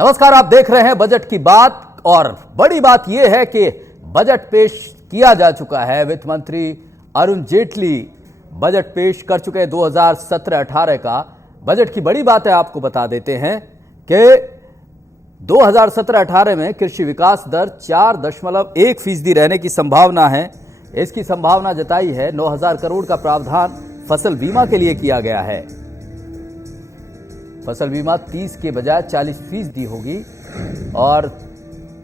नमस्कार, आप देख रहे हैं बजट की बात। और बड़ी बात यह है कि बजट पेश किया जा चुका है। वित्त मंत्री अरुण जेटली बजट पेश कर चुके हैं 2017-18 का। बजट की बड़ी बात है, आपको बता देते हैं कि 2017-18 में कृषि विकास दर 4.1% रहने की संभावना है। इसकी संभावना जताई है। 9,000 करोड़ का प्रावधान फसल बीमा के लिए किया गया है। फसल बीमा 30 के बजाय 40% होगी और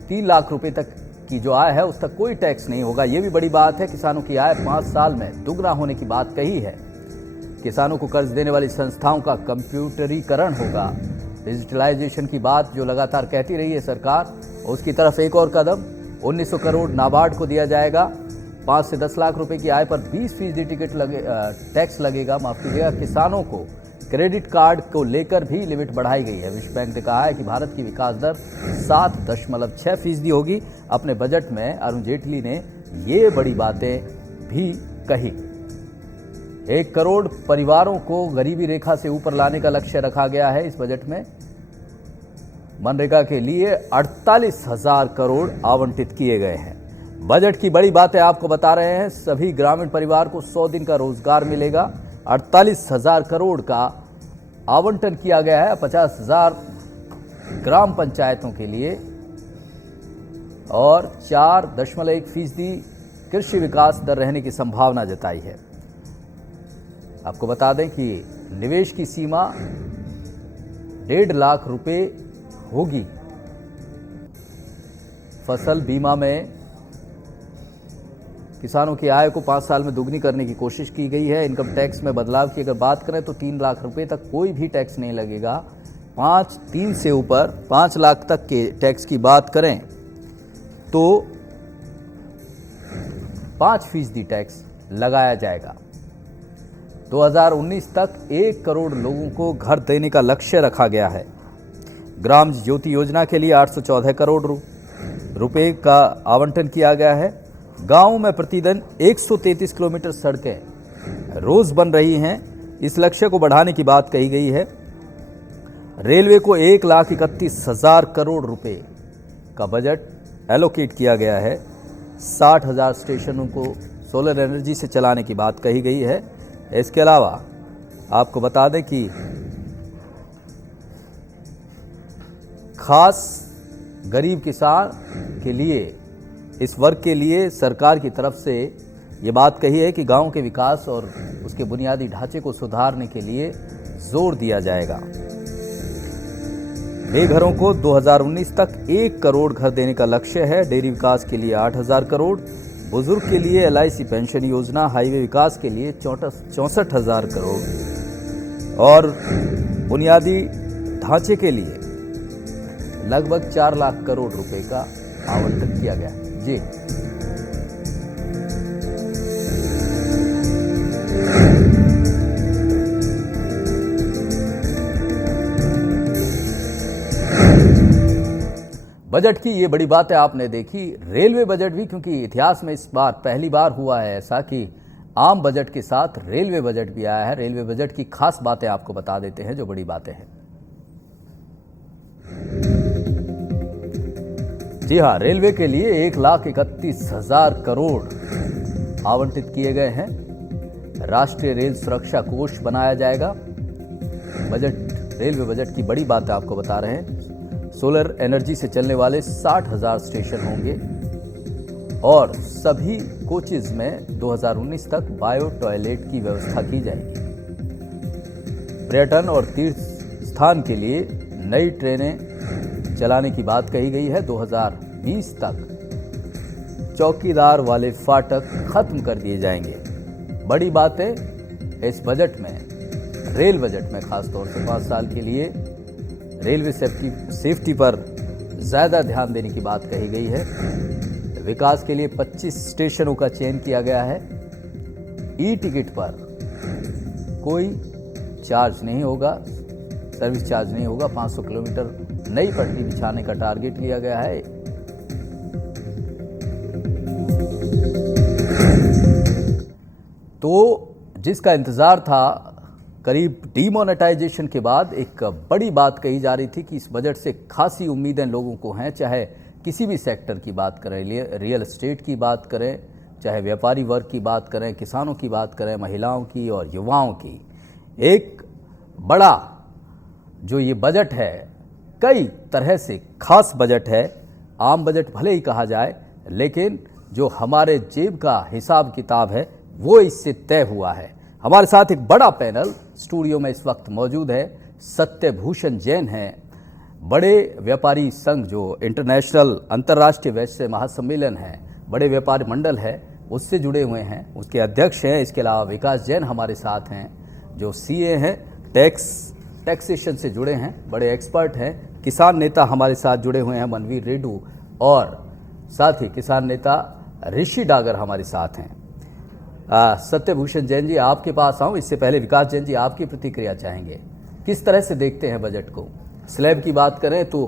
3 लाख रुपए तक की जो आय है उस तक कोई टैक्स नहीं होगा। यह भी बड़ी बात है। किसानों की आय 5 साल में दुगना होने की बात कही है। किसानों को कर्ज देने वाली संस्थाओं का कंप्यूटरीकरण होगा। डिजिटलाइजेशन की बात जो लगातार कहती रही है सरकार, उसकी तरफ एक और कदम। 1900 करोड़ नाबार्ड को दिया जाएगा। 5 से 10 लाख रुपए की आय पर 20% टैक्स लगेगा। माफ कीजिएगा। किसानों को क्रेडिट कार्ड को लेकर भी लिमिट बढ़ाई गई है। विश्व बैंक ने कहा है कि भारत की विकास दर 7.6% होगी। अपने बजट में अरुण जेटली ने ये बड़ी बातें भी कही। 1 करोड़ परिवारों को गरीबी रेखा से ऊपर लाने का लक्ष्य रखा गया है इस बजट में। मनरेगा के लिए 48,000 करोड़ आवंटित किए गए हैं। बजट की बड़ी बातें आपको बता रहे हैं। सभी ग्रामीण परिवार को 100 दिन का रोजगार मिलेगा। 48,000 करोड़ का आवंटन किया गया है 50,000 ग्राम पंचायतों के लिए और 4.1% कृषि विकास दर रहने की संभावना जताई है। आपको बता दें कि निवेश की सीमा 1.5 लाख रुपए होगी। फसल बीमा में किसानों की आय को 5 साल में दुगनी करने की कोशिश की गई है। इनकम टैक्स में बदलाव की अगर बात करें तो 3 लाख रुपए तक कोई भी टैक्स नहीं लगेगा। 3 से ऊपर 5 लाख तक के टैक्स की बात करें तो 5% टैक्स लगाया जाएगा। 2019 तक 1 करोड़ लोगों को घर देने का लक्ष्य रखा गया है। ग्राम ज्योति योजना के लिए 814 करोड़ रुपए का आवंटन किया गया है। गांव में प्रतिदिन 133 किलोमीटर सड़कें रोज बन रही हैं। इस लक्ष्य को बढ़ाने की बात कही गई है। रेलवे को 1,31,000 करोड़ रुपए का बजट एलोकेट किया गया है। 60,000 स्टेशनों को सोलर एनर्जी से चलाने की बात कही गई है। इसके अलावा आपको बता दें कि खास गरीब किसान के लिए, इस वर्ग के लिए सरकार की तरफ से ये बात कही है कि गांव के विकास और उसके बुनियादी ढांचे को सुधारने के लिए जोर दिया जाएगा। नए घरों को 2019 तक 1 करोड़ घर देने का लक्ष्य है। डेयरी विकास के लिए 8,000 करोड़, बुजुर्ग के लिए LIC पेंशन योजना, हाईवे विकास के लिए 64,000 करोड़ और बुनियादी ढांचे के लिए लगभग 4 लाख करोड़ रुपए का आवंटन किया गया है। जी, बजट की ये बड़ी बात है आपने देखी। रेलवे बजट भी, क्योंकि इतिहास में इस बार पहली बार हुआ है ऐसा कि आम बजट के साथ रेलवे बजट भी आया है। रेलवे बजट की खास बातें आपको बता देते हैं, जो बड़ी बातें हैं। जी हां, रेलवे के लिए 1,31,000 करोड़ आवंटित किए गए हैं। राष्ट्रीय रेल सुरक्षा कोष बनाया जाएगा। रेलवे बजट की बड़ी बात आपको बता रहे हैं। सोलर एनर्जी से चलने वाले 60,000 स्टेशन होंगे और सभी कोचेज में 2019 तक बायो टॉयलेट की व्यवस्था की जाएगी। पर्यटन और तीर्थ स्थान के लिए नई ट्रेनें चलाने की बात कही गई है। 2020 तक चौकीदार वाले फाटक खत्म कर दिए जाएंगे। बड़ी बातें इस बजट में, रेल बजट में खासतौर से 5 साल के लिए रेलवे सेफ्टी पर ज्यादा ध्यान देने की बात कही गई है। विकास के लिए 25 स्टेशनों का चयन किया गया है। ई-टिकट पर कोई चार्ज नहीं होगा, सर्विस चार्ज नहीं होगा। 500 किलोमीटर नई पटरी बिछाने का टारगेट लिया गया है। तो जिसका इंतजार था करीब डीमोनेटाइजेशन के बाद एक बड़ी बात कही जा रही थी कि इस बजट से खासी उम्मीदें लोगों को हैं, चाहे किसी भी सेक्टर की बात करें, रियल एस्टेट की बात करें, चाहे व्यापारी वर्ग की बात करें, किसानों की बात करें, महिलाओं की और युवाओं की। एक बड़ा जो ये बजट है, कई तरह से खास बजट है। आम बजट भले ही कहा जाए, लेकिन जो हमारे जेब का हिसाब किताब है वो इससे तय हुआ है। हमारे साथ एक बड़ा पैनल स्टूडियो में इस वक्त मौजूद है। सत्यभूषण जैन हैं, बड़े व्यापारी संघ जो इंटरनेशनल अंतर्राष्ट्रीय वैश्य महासम्मेलन है, बड़े व्यापारी मंडल है, उससे जुड़े हुए हैं, उसके अध्यक्ष हैं। इसके अलावा विकास जैन हमारे साथ हैं जो सीए हैं, टैक्सेशन से जुड़े हैं, बड़े एक्सपर्ट हैं। किसान नेता हमारे साथ जुड़े हुए हैं मनवीर रेड्डू, और साथ ही किसान नेता ऋषि डागर हमारे साथ हैं। सत्यभूषण जैन जी, आपके पास आऊं इससे पहले विकास जैन जी आपकी प्रतिक्रिया चाहेंगे। किस तरह से देखते हैं बजट को? स्लैब की बात करें तो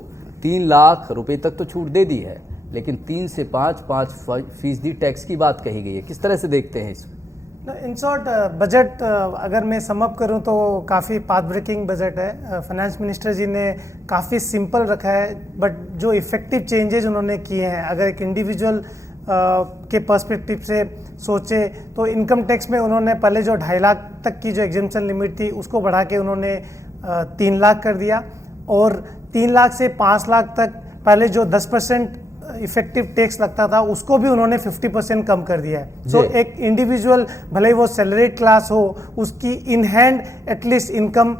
3 लाख रुपए तक तो छूट दे दी है, लेकिन 3 से 5% टैक्स की बात कही गई है। किस तरह से देखते हैं इसको? इन शॉर्ट बजट अगर मैं समअप करूं तो काफ़ी पाथ ब्रेकिंग बजट है। फाइनेंस मिनिस्टर जी ने काफ़ी सिंपल रखा है, बट जो इफेक्टिव चेंजेस उन्होंने किए हैं, अगर एक इंडिविजुअल के पर्सपेक्टिव से सोचे तो इनकम टैक्स में उन्होंने पहले जो 2.5 लाख तक की जो एग्जेम्पशन लिमिट थी उसको बढ़ा के उन्होंने 3 लाख कर दिया, और 3 लाख से 5 लाख तक पहले जो 10% इफेक्टिव टैक्स लगता था उसको भी उन्होंने 50% कम कर दिया है। सो एक इंडिविजुअल भले ही वो सैलरीड क्लास हो, उसकी in hand at least income,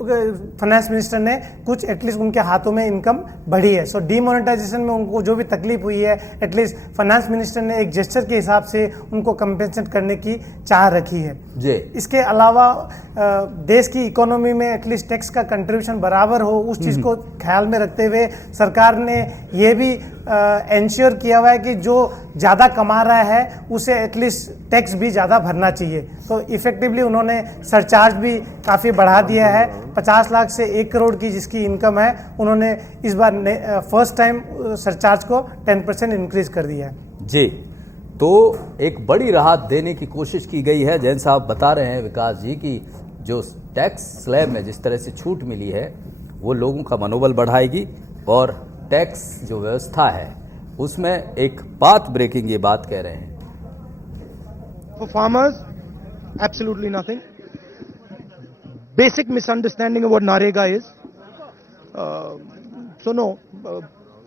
finance minister ने कुछ एटलीस्ट उनके हाथों में इनकम बढ़ी है। सो डीमोनेटाइजेशन में उनको जो भी तकलीफ हुई है, एटलीस्ट फाइनेंस मिनिस्टर ने एक जेस्चर के हिसाब से उनको कंपेंसेट करने की चाह रखी है जी। इसके अलावा देश की इकोनॉमी में एटलीस्ट टैक्स का कंट्रीब्यूशन बराबर हो, उस चीज़ को ख्याल में रखते हुए सरकार ने ये भी एंश्योर किया हुआ है कि जो ज़्यादा कमा रहा है उसे एटलीस्ट टैक्स भी ज़्यादा भरना चाहिए। तो इफेक्टिवली उन्होंने सरचार्ज भी काफ़ी बढ़ा दिया है। 50 लाख से 1 करोड़ की जिसकी इनकम है, उन्होंने इस बार फर्स्ट टाइम सरचार्ज को 10% इंक्रीज कर दिया है जी। तो एक बड़ी राहत देने की कोशिश की गई है। जैन साहब बता रहे हैं विकास जी कि जो टैक्स स्लैब में जिस तरह से छूट मिली है वो लोगों का मनोबल बढ़ाएगी, और टैक्स जो व्यवस्था है उसमें एक पाथ ब्रेकिंग ये बात कह रहे हैं। For farmers, absolutely nothing. Basic misunderstanding of what NAREGA is. So no,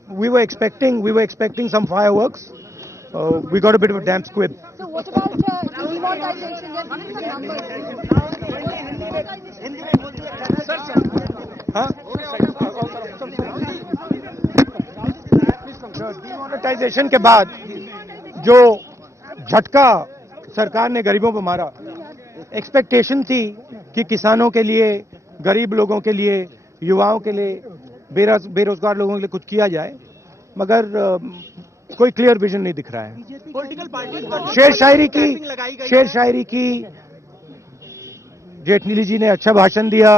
we were expecting some fireworks. We got a bit of a damp squib. So what about demonetization? They're giving some numbers. Demonetisation के बाद जो झटका सरकार ने गरीबों पर मारा, expectation थी कि किसानों के लिए, गरीब लोगों के लिए, युवाओं के लिए, बेरोजगार लोगों के लिए कुछ किया जाए, मगर कोई क्लियर विजन नहीं दिख रहा है। पॉलिटिकल पार्टी शेर शायरी की जेठनीली जी ने अच्छा भाषण दिया,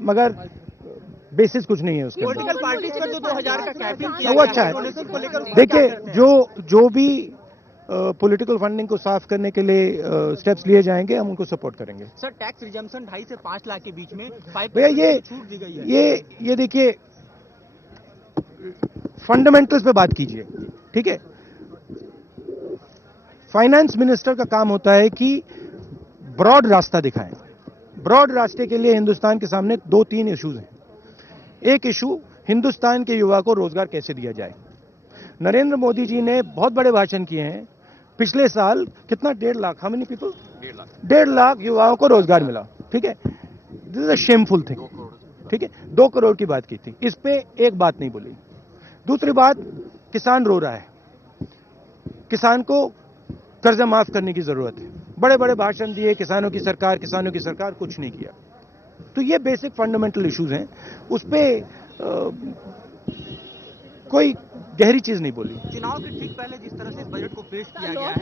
मगर बेसिस कुछ नहीं है उसके। पॉलिटिकल पार्टीज का जो 2000 का कैपिंग किया वो अच्छा है। देखिए, जो भी पॉलिटिकल फंडिंग को साफ करने के लिए स्टेप्स लिए जाएंगे, हम उनको सपोर्ट करेंगे। सर, टैक्स रिजम्पशन 2.5 से 5 लाख के बीच में भैया छूट दी गई है। ये देखिए, फंडामेंटल्स पे बात कीजिए, ठीक है। फाइनेंस मिनिस्टर का काम होता है कि ब्रॉड रास्ता दिखाएं। ब्रॉड रास्ते के लिए हिंदुस्तान के सामने 2-3 इश्यूज हैं। एक इशू, हिंदुस्तान के युवा को रोजगार कैसे दिया जाए। नरेंद्र मोदी जी ने बहुत बड़े भाषण किए हैं। पिछले साल कितना, 1.5 lakh, how many people, 1.5 lakh युवाओं को रोजगार मिला, ठीक है। This is a shameful thing, ठीक है। 2 करोड़ की बात की थी, इस पे एक बात नहीं बोली। दूसरी बात, किसान रो रहा है, किसान को कर्जा माफ करने की जरूरत है। बड़े बड़े भाषण दिए, किसानों की सरकार, कुछ नहीं किया। तो ये बेसिक फंडामेंटल इश्यूज हैं, उस पे कोई गहरी चीज नहीं बोली। चुनाव के ठीक पहले जिस तरह से इस बजट को पेश किया गया है,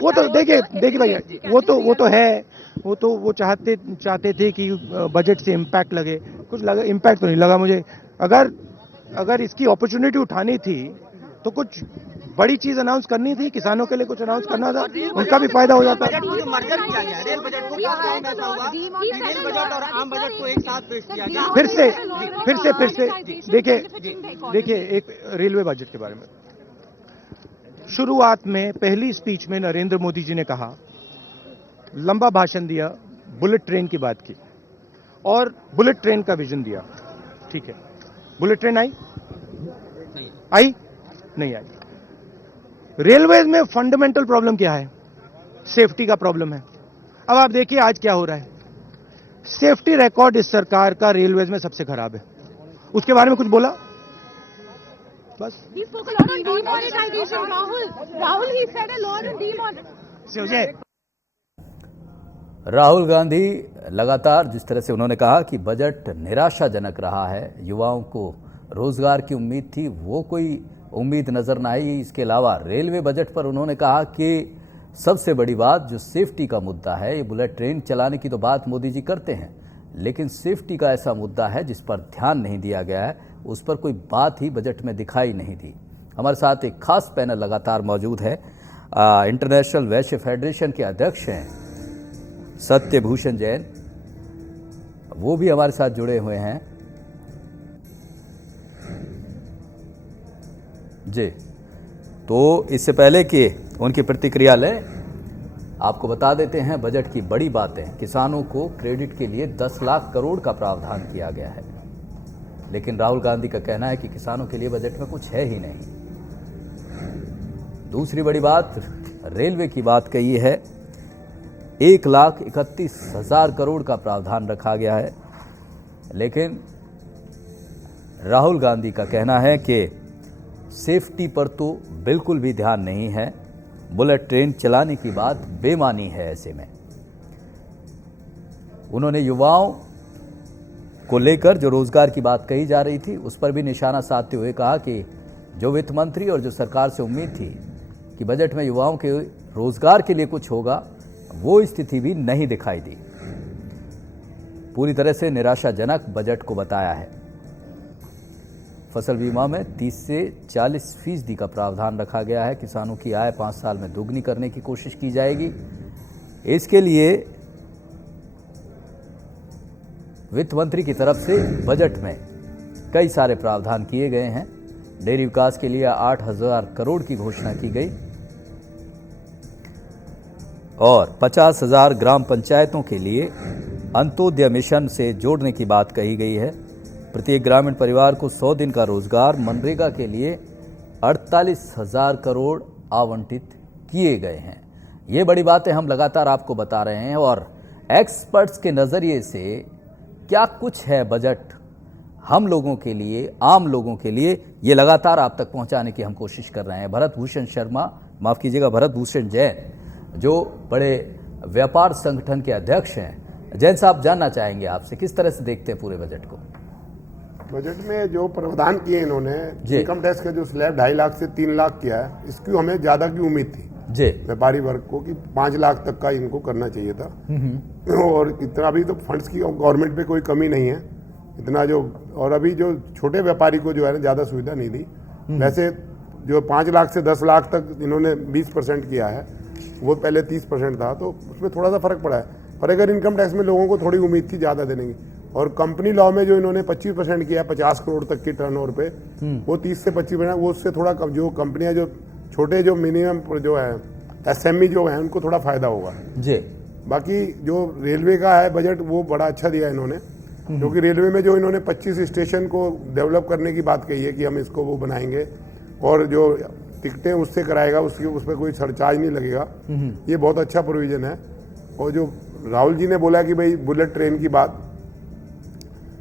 वो तो देखिए भैया, वो तो है, वो चाहते थे कि बजट से इम्पैक्ट लगे, कुछ लगा, इम्पैक्ट तो नहीं लगा मुझे। अगर इसकी अपॉर्चुनिटी उठानी थी तो कुछ बड़ी चीज अनाउंस करनी थी, किसानों के लिए कुछ अनाउंस करना था, उनका भी फायदा हो जाता। बजट को जो मर्जर किया गया रेल बजट को, क्या कहना ऐसा होगा कि रेल बजट और आम बजट को एक साथ पेश किया गया? फिर से देखिए एक रेलवे बजट के बारे में शुरुआत में पहली स्पीच में नरेंद्र मोदी जी ने कहा, लंबा भाषण दिया, बुलेट ट्रेन की बात की और बुलेट ट्रेन का विजन दिया। ठीक है, बुलेट ट्रेन आई नहीं आई। रेलवे में फंडामेंटल प्रॉब्लम क्या है? सेफ्टी का प्रॉब्लम है। अब आप देखिए आज क्या हो रहा है, सेफ्टी रिकॉर्ड इस सरकार का रेलवेज में सबसे खराब है। उसके बारे में कुछ बोला बस। He spoke a lot on demonetization, Rahul, he said a lot on demonetization. Rahul Gandhi लगातार जिस तरह से उन्होंने कहा कि बजट निराशाजनक रहा है, युवाओं को रोजगार की उम्मीद थी, वो कोई उम्मीद नजर न आई। इसके अलावा रेलवे बजट पर उन्होंने कहा कि सबसे बड़ी बात जो सेफ्टी का मुद्दा है, ये बुलेट ट्रेन चलाने की तो बात मोदी जी करते हैं, लेकिन सेफ्टी का ऐसा मुद्दा है जिस पर ध्यान नहीं दिया गया है, उस पर कोई बात ही बजट में दिखाई नहीं दी। हमारे साथ एक खास पैनल लगातार मौजूद है, इंटरनेशनल वैश्य फेडरेशन के अध्यक्ष हैं सत्यभूषण जैन, वो भी हमारे साथ जुड़े हुए हैं। जी, तो इससे पहले कि उनकी प्रतिक्रिया लें, आपको बता देते हैं बजट की बड़ी बातें। किसानों को क्रेडिट के लिए 10 लाख करोड़ का प्रावधान किया गया है, लेकिन राहुल गांधी का कहना है कि किसानों के लिए बजट में कुछ है ही नहीं। दूसरी बड़ी बात, रेलवे की बात कही है, 1,31,000 करोड़ का प्रावधान रखा गया है, लेकिन राहुल गांधी का कहना है कि सेफ्टी पर तो बिल्कुल भी ध्यान नहीं है, बुलेट ट्रेन चलाने की बात बेमानी है। ऐसे में उन्होंने युवाओं को लेकर जो रोजगार की बात कही जा रही थी, उस पर भी निशाना साधते हुए कहा कि जो वित्त मंत्री और जो सरकार से उम्मीद थी कि बजट में युवाओं के रोजगार के लिए कुछ होगा, वो स्थिति भी नहीं दिखाई दी। पूरी तरह से निराशाजनक बजट को बताया है। फसल बीमा में 30 से 40% का प्रावधान रखा गया है। किसानों की आय 5 साल में दोगुनी करने की कोशिश की जाएगी। इसके लिए वित्त मंत्री की तरफ से बजट में कई सारे प्रावधान किए गए हैं। डेयरी विकास के लिए 8,000 करोड़ की घोषणा की गई और 50,000 ग्राम पंचायतों के लिए अंत्योदय मिशन से जोड़ने की बात कही गई है। प्रत्येक ग्रामीण परिवार को 100 दिन का रोजगार, मनरेगा के लिए 48,000 करोड़ आवंटित किए गए हैं। ये बड़ी बातें हम लगातार आपको बता रहे हैं और एक्सपर्ट्स के नज़रिए से क्या कुछ है बजट हम लोगों के लिए, आम लोगों के लिए, ये लगातार आप तक पहुंचाने की हम कोशिश कर रहे हैं। भरत भूषण शर्मा, माफ कीजिएगा, भरत भूषण जैन, जो बड़े व्यापार संगठन के अध्यक्ष हैं। जैन साहब, जानना चाहेंगे आपसे किस तरह से देखते हैं पूरे बजट को? बजट में जो प्रावधान किए इन्होंने, इनकम टैक्स का जो स्लैब 2.5 लाख से 3 लाख किया है, इसकी हमें ज्यादा की उम्मीद थी जी व्यापारी वर्ग को कि 5 लाख तक का इनको करना चाहिए था। और इतना भी तो फंड्स की गवर्नमेंट पे कोई कमी नहीं है इतना जो, और अभी जो छोटे व्यापारी को जो है ना ज्यादा सुविधा नहीं दी। वैसे जो 5 लाख से 10 लाख तक इन्होंने 20% किया है, वो पहले 30% था, तो उसमें थोड़ा सा फर्क पड़ा है। पर अगर इनकम टैक्स में लोगों को थोड़ी उम्मीद थी ज्यादा देने की, और कंपनी लॉ में जो इन्होंने 25% किया 50 करोड़ तक की टर्नओवर पे, वो 30 से 25%, वो उससे थोड़ा कम, जो कंपनियां जो छोटे जो मिनिमम जो है एसएमई जो है उनको थोड़ा फायदा होगा जी। बाकी जो रेलवे का है बजट वो बड़ा अच्छा दिया इन्होंने, क्योंकि रेलवे में जो इन्होंने 25 स्टेशन को डेवलप करने की बात कही है कि हम इसको वो बनाएंगे और जो टिकटें उससे कराएगा, उसकी उस पर कोई सरचार्ज नहीं लगेगा। ये बहुत अच्छा प्रोविजन है। और जो राहुल जी ने बोला कि भाई बुलेट ट्रेन की बात,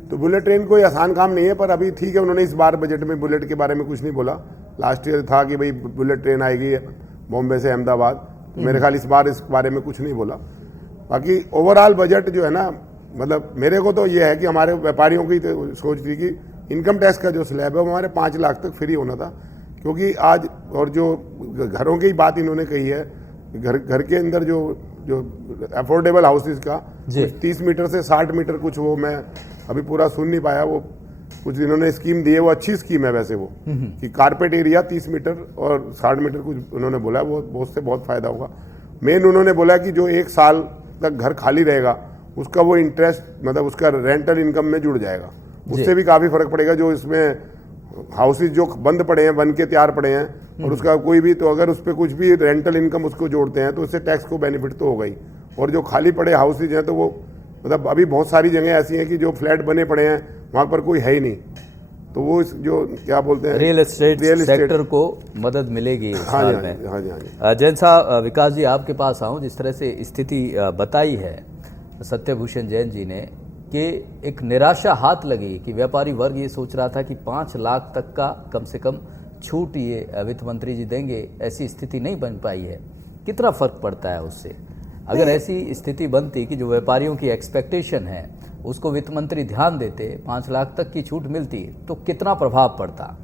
तो बुलेट ट्रेन कोई आसान काम नहीं है, पर अभी ठीक है, उन्होंने इस बार बजट में बुलेट के बारे में कुछ नहीं बोला। लास्ट ईयर था कि भाई बुलेट ट्रेन आएगी बॉम्बे से अहमदाबाद, तो मेरे ख्याल इस बार इस बारे में कुछ नहीं बोला। बाकी ओवरऑल बजट जो है ना, मतलब मेरे को तो ये है कि हमारे व्यापारियों की तो सोच थी कि इनकम टैक्स का जो स्लैब है वो हमारे 5 लाख तक फ्री होना था, क्योंकि आज और जो घरों की बात इन्होंने कही है, घर के अंदर जो अफोर्डेबल हाउसेज का 30 मीटर से 60 मीटर कुछ, वो मैं अभी पूरा सुन नहीं पाया, वो कुछ इन्होंने स्कीम दी है, वो अच्छी स्कीम है वैसे वो, कि कारपेट एरिया 30 मीटर और 60 मीटर कुछ उन्होंने बोला, वो उससे बहुत फायदा होगा। मेन उन्होंने बोला कि जो 1 साल तक घर खाली रहेगा उसका वो इंटरेस्ट, मतलब उसका रेंटल इनकम में जुड़ जाएगा, उससे भी काफी फर्क पड़ेगा। जो इसमें हाउसेज जो बंद पड़े हैं, बन के तैयार पड़े हैं, और उसका कोई भी, तो अगर उस पर कुछ भी रेंटल इनकम उसको जोड़ते हैं तो उससे टैक्स को बेनिफिट तो होगा ही। और जो खाली पड़े हाउसेज हैं तो वो, मतलब अभी बहुत सारी जगह ऐसी हैं कि जो फ्लैट बने पड़े हैं वहां पर कोई है ही नहीं, तो वो जो क्या बोलते हैं रियल एस्टेट सेक्टर को मदद मिलेगी इस हाँ साल जी, में। हाँ जी, हाँ जी। जैन साहब, विकास जी आपके पास आऊं, जिस तरह से स्थिति बताई है सत्यभूषण जैन जी ने, कि एक निराशा हाथ लगी कि व्यापारी वर्ग ये सोच रहा था कि 5 लाख तक का कम से कम छूट ये वित्त मंत्री जी देंगे, ऐसी स्थिति नहीं बन पाई है। कितना फर्क पड़ता है उससे? अगर ऐसी स्थिति बनती कि जो व्यापारियों की एक्सपेक्टेशन है उसको वित्त मंत्री ध्यान देते, 5 लाख तक की छूट मिलती, तो कितना प्रभाव पड़ता?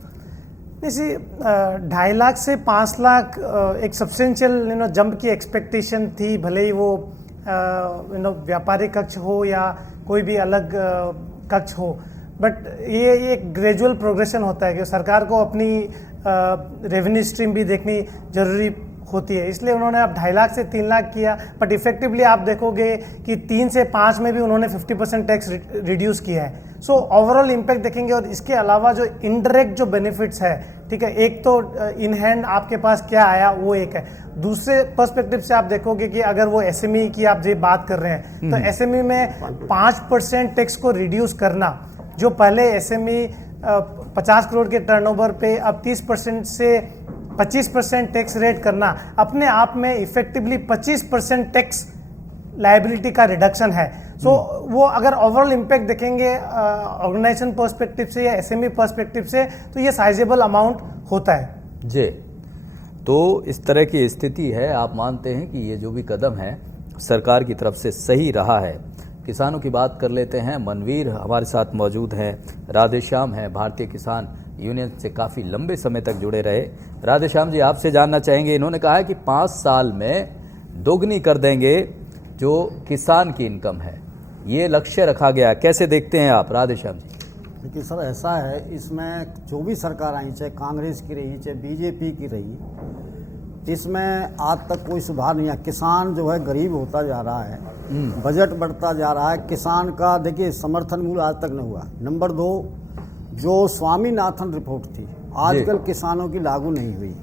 जैसे 2.5 लाख से 5 लाख एक सब्सटेंशियल जंप की एक्सपेक्टेशन थी, भले ही वो व्यापारिक कक्ष हो या कोई भी अलग कक्ष हो, बट ये एक ग्रेजुअल प्रोग्रेशन होता है कि सरकार को अपनी रेवेन्यू स्ट्रीम भी देखनी जरूरी होती है, इसलिए उन्होंने अब 2.5 लाख से 3 लाख किया। बट इफेक्टिवली आप देखोगे कि 3 से 5 में भी उन्होंने 50% टैक्स रिड्यूस किया है। सो ओवरऑल इम्पैक्ट देखेंगे, और इसके अलावा जो इनडायरेक्ट जो बेनिफिट्स है, ठीक है, एक तो इन हैंड आपके पास क्या आया वो एक है, दूसरे पर्सपेक्टिव से आप देखोगे कि अगर वो एसएमई की आप जो बात कर रहे हैं, तो एसएमई में 5% टैक्स को रिड्यूस करना, जो पहले एसएमई 50 करोड़ के टर्नओवर पे अब 30% से 25% टैक्स रेट करना, अपने आप में इफेक्टिवली 25% टैक्स लायबिलिटी का रिडक्शन है। सो वो अगर ओवरऑल इम्पैक्ट देखेंगे ऑर्गेनाइजेशन पर्सपेक्टिव से या एसएमई पर्सपेक्टिव से, तो ये साइजेबल अमाउंट होता है जी। तो इस तरह की स्थिति है, आप मानते हैं कि ये जो भी कदम है सरकार की तरफ से सही रहा है? किसानों की बात कर लेते हैं। मनवीर हमारे साथ मौजूद हैं, राधेश्याम हैं, भारतीय किसान यूनियन से काफ़ी लंबे समय तक जुड़े रहे। राधेश्याम जी, आपसे जानना चाहेंगे, इन्होंने कहा है कि 5 साल में दोगुनी कर देंगे जो किसान की इनकम है, ये लक्ष्य रखा गया, कैसे देखते हैं आप राधेश्याम जी? देखिए सर, ऐसा है, इसमें जो भी सरकार आई, चाहे कांग्रेस की रही चाहे बीजेपी की रही, इसमें आज तक कोई सुधार नहीं है। किसान जो है गरीब होता जा रहा है, बजट बढ़ता जा रहा है। किसान का देखिए समर्थन मूल्य आज तक नहीं हुआ। नंबर 2, जो स्वामीनाथन रिपोर्ट थी आजकल किसानों की लागू नहीं हुई।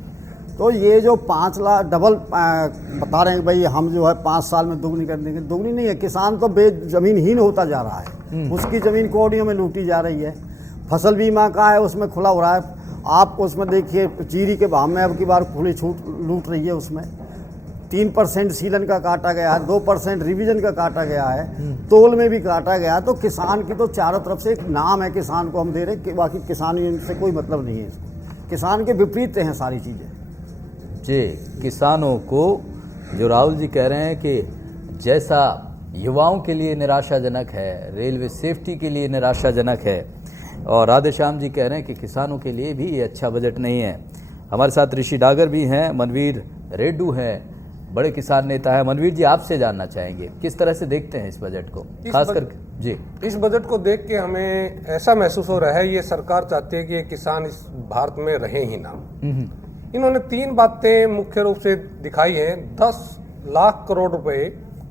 तो ये जो 5 लाख डबल बता रहे हैं भाई हम जो है 5 साल में दोगुनी कर देंगे, दोगुनी नहीं है। किसान तो जमीनहीन होता जा रहा है, उसकी ज़मीन कौड़ियों में लूटी जा रही है। फसल बीमा का है उसमें खुला हो रहा है, आप उसमें देखिए चीरी के भाव में अब की बार खुली छूट लूट रही है। उसमें 3% सीलन का काटा गया है, 2% रिवीजन का काटा गया है, तोल में भी काटा गया। तो किसान की तो चारों तरफ से एक नाम है, किसान को हम दे रहे हैं, बाकी किसान से कोई मतलब नहीं है। किसान के विपरीत हैं सारी चीज़ें जी। किसानों को जो राहुल जी कह रहे हैं कि जैसा युवाओं के लिए निराशाजनक है, रेलवे सेफ्टी के लिए निराशाजनक है, और राधेश्याम जी कह रहे हैं कि किसानों के लिए भी ये अच्छा बजट नहीं है। हमारे साथ ऋषि डागर भी हैं, मनवीर रेड्डू हैं, बड़े किसान नेता है। मनवीर जी, आपसे जानना चाहेंगे किस तरह से देखते हैं इस बजट को, खास करके जी? इस बजट को देख के हमें ऐसा महसूस हो रहा है ये सरकार चाहती है कि ये किसान इस भारत में रहे ही ना। इन्होंने 3 बातें मुख्य रूप से दिखाई हैं। 10 लाख करोड़ रुपए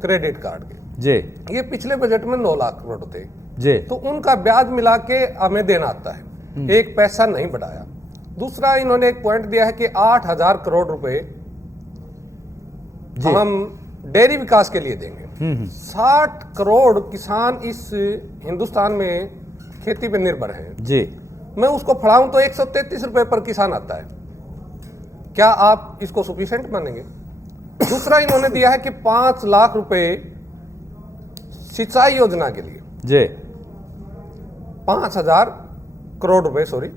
क्रेडिट कार्ड के जी, ये पिछले बजट में 9 लाख करोड़ थे जी, तो उनका ब्याज मिला के हमें देना आता है, 1 पैसा नहीं बढ़ाया। दूसरा, इन्होंने एक पॉइंट दिया है कि 8,000 करोड़ रुपए हम डेयरी विकास के लिए देंगे। 60 करोड़ किसान इस हिंदुस्तान में खेती पे निर्भर हैं जी। मैं उसको फड़ाऊं तो 133 रुपए पर किसान आता है। क्या आप इसको सफिशिएंट मानेंगे? दूसरा, इन्होंने दिया है कि 5 लाख रुपए सिंचाई योजना के लिए जी, 5,000 करोड़ रुपए, सॉरी,